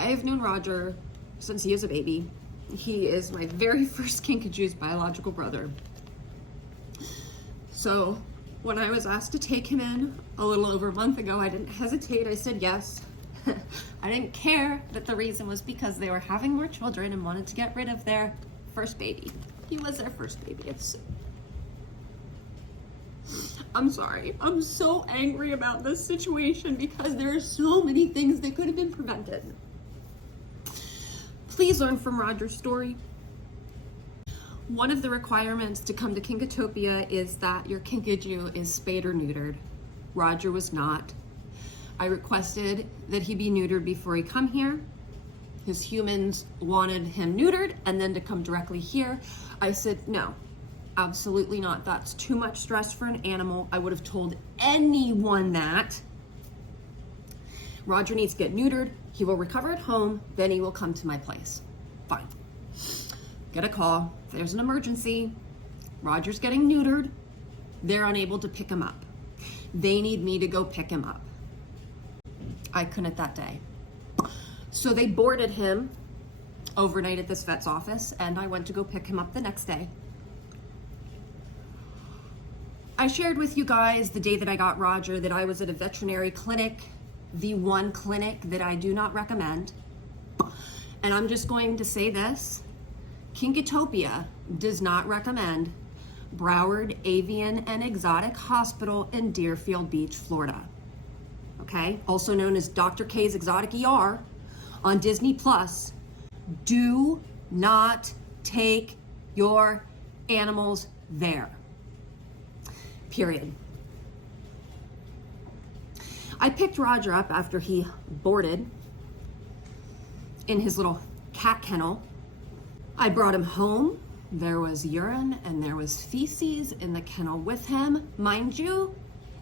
I have known Roger since he was a baby. He is my very first Kinkatopia biological brother. So when I was asked to take him in a little over a month ago, I didn't hesitate. I said yes. I didn't care that the reason was because they were having more children and wanted to get rid of their first baby. He was their first baby. I'm sorry. I'm so angry about this situation because there are so many things that could have been prevented. Please learn from Roger's story. One of the requirements to come to Kinkatopia is that your Kinkajou is spayed or neutered. Roger was not. I requested that he be neutered before he come here. His humans wanted him neutered and then to come directly here. I said, no, absolutely not. That's too much stress for an animal. I would have told anyone that. Roger needs to get neutered. He will recover at home. Then he will come to my place. Fine. Get a call. There's an emergency. Roger's getting neutered. They're unable to pick him up. They need me to go pick him up. I couldn't that day. So they boarded him overnight at this vet's office, and I went to go pick him up the next day. I shared with you guys the day that I got Roger that I was at a veterinary clinic, the one clinic that I do not recommend. And I'm just going to say this. Kinkatopia does not recommend Broward Avian and Exotic Hospital in Deerfield Beach, Florida. Okay, also known as Dr. K's Exotic ER on Disney Plus. Do not take your animals there. Period. I picked Roger up after he boarded in his little cat kennel. I brought him home. There was urine and there was feces in the kennel with him. Mind you,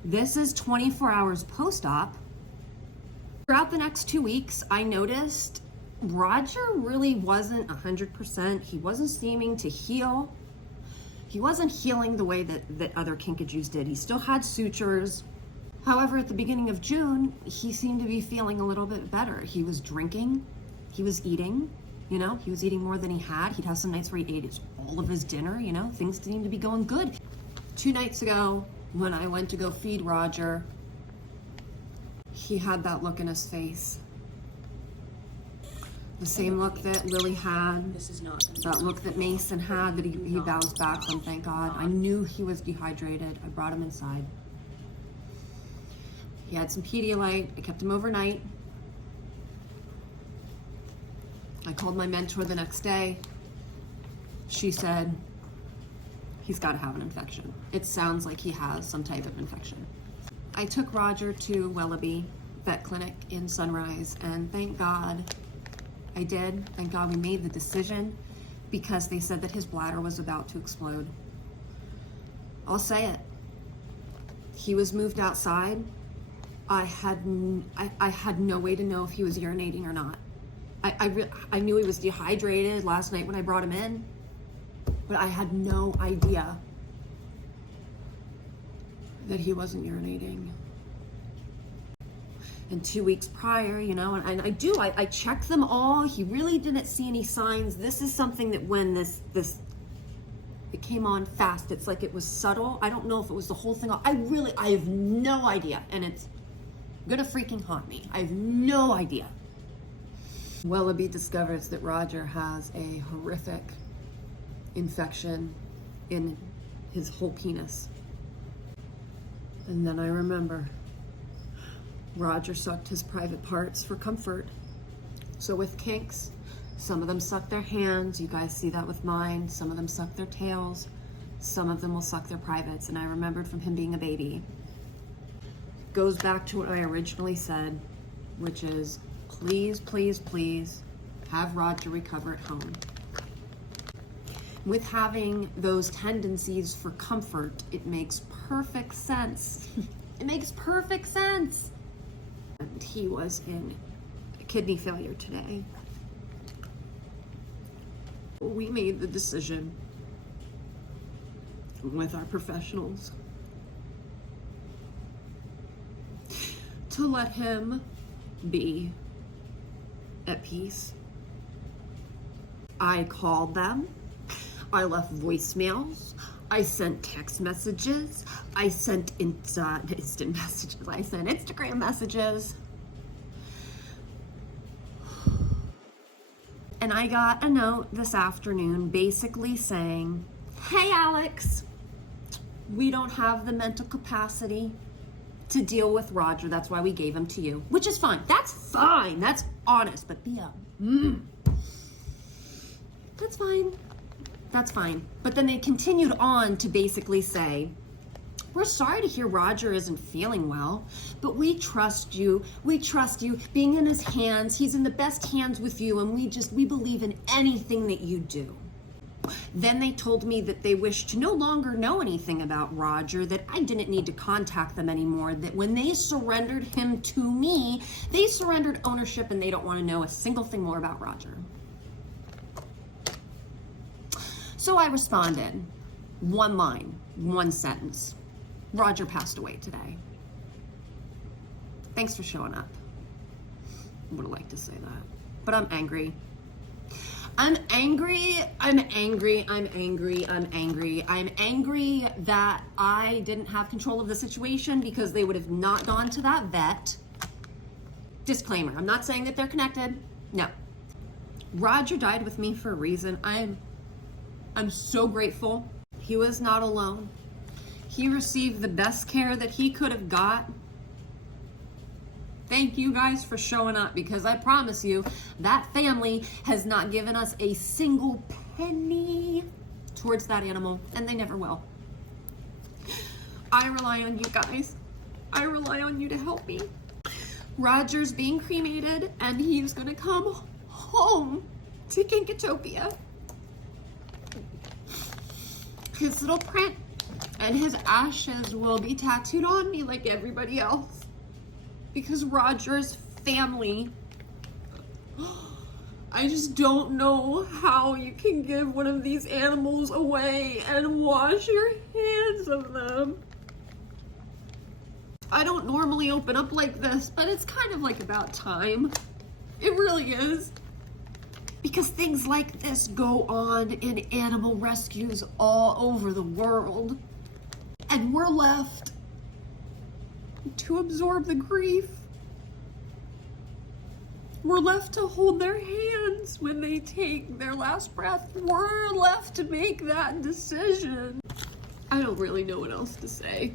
this is 24 hours post-op. Throughout the next 2 weeks, I noticed Roger really wasn't 100%. He wasn't seeming to heal. He wasn't healing the way that other Kinkajous did. He still had sutures. However, at the beginning of June, he seemed to be feeling a little bit better. He was drinking. He was eating. You know, he was eating more than he had. He'd have some nights where he ate all of his dinner, you know, things seemed to be going good. 2 nights ago, when I went to go feed Roger, he had that look in his face. The same look that Lily had, that look that Mason had that he bounced back from, thank God. I knew he was dehydrated. I brought him inside. He had some Pedialyte. I kept him overnight. I called my mentor the next day. She said, he's got to have an infection. It sounds like he has some type of infection. I took Roger to Wellaby Vet Clinic in Sunrise, and thank God I did. Thank God we made the decision because they said that his bladder was about to explode. I'll say it. He was moved outside. I had no way to know if he was urinating or not. I knew he was dehydrated last night when I brought him in, but I had no idea that he wasn't urinating. And 2 weeks prior, you know, and I checked them all. He really didn't see any signs. This is something that when it came on fast, it's like it was subtle. I don't know if it was the whole thing. I have no idea. And it's gonna freaking haunt me. I have no idea. Wellaby discovers that Roger has a horrific infection in his whole penis. And then I remember Roger sucked his private parts for comfort. So with kinks, some of them suck their hands. You guys see that with mine. Some of them suck their tails. Some of them will suck their privates. And I remembered from him being a baby. Goes back to what I originally said, which is please, please, please have Roger recover at home. With having those tendencies for comfort, it makes perfect sense. It makes perfect sense. And he was in kidney failure today. We made the decision with our professionals to let him be at peace. I called them. I left voicemails. I sent text messages. I sent instant messages. I sent Instagram messages. And I got a note this afternoon basically saying, hey, Alex, we don't have the mental capacity to deal with Roger. That's why we gave him to you, which is fine. That's fine. That's honest. But that's fine. That's fine. But then they continued on to basically say, we're sorry to hear Roger isn't feeling well, but we trust you. We trust you. Being in his hands, he's in the best hands with you, and we believe in anything that you do. Then they told me that they wish to no longer know anything about Roger, that I didn't need to contact them anymore, that when they surrendered him to me, they surrendered ownership and they don't want to know a single thing more about Roger. So I responded, one line, one sentence. Roger passed away today. Thanks for showing up. I would have liked to say that, but I'm angry. I'm angry that I didn't have control of the situation because they would have not gone to that vet. Disclaimer, I'm not saying that they're connected. No. Roger died with me for a reason. I'm so grateful. He was not alone. He received the best care that he could have got. Thank you guys for showing up, because I promise you that family has not given us a single penny towards that animal, and they never will. I rely on you guys. I rely on you to help me. Roger's being cremated, and he's gonna come home to Kinkatopia. His little print and his ashes will be tattooed on me like everybody else. Because Roger's family, I just don't know how you can give one of these animals away and wash your hands of them. I don't normally open up like this, but it's kind of like about time. It really is. Because things like this go on in animal rescues all over the world. And we're left to absorb the grief. We're left to hold their hands when they take their last breath. We're left to make that decision. I don't really know what else to say,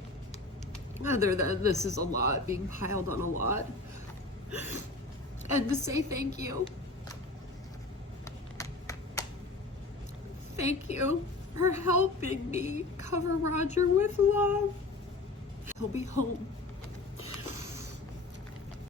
other than this is a lot being piled on a lot. And to say thank you. Thank you for helping me cover Roger with love. He'll be home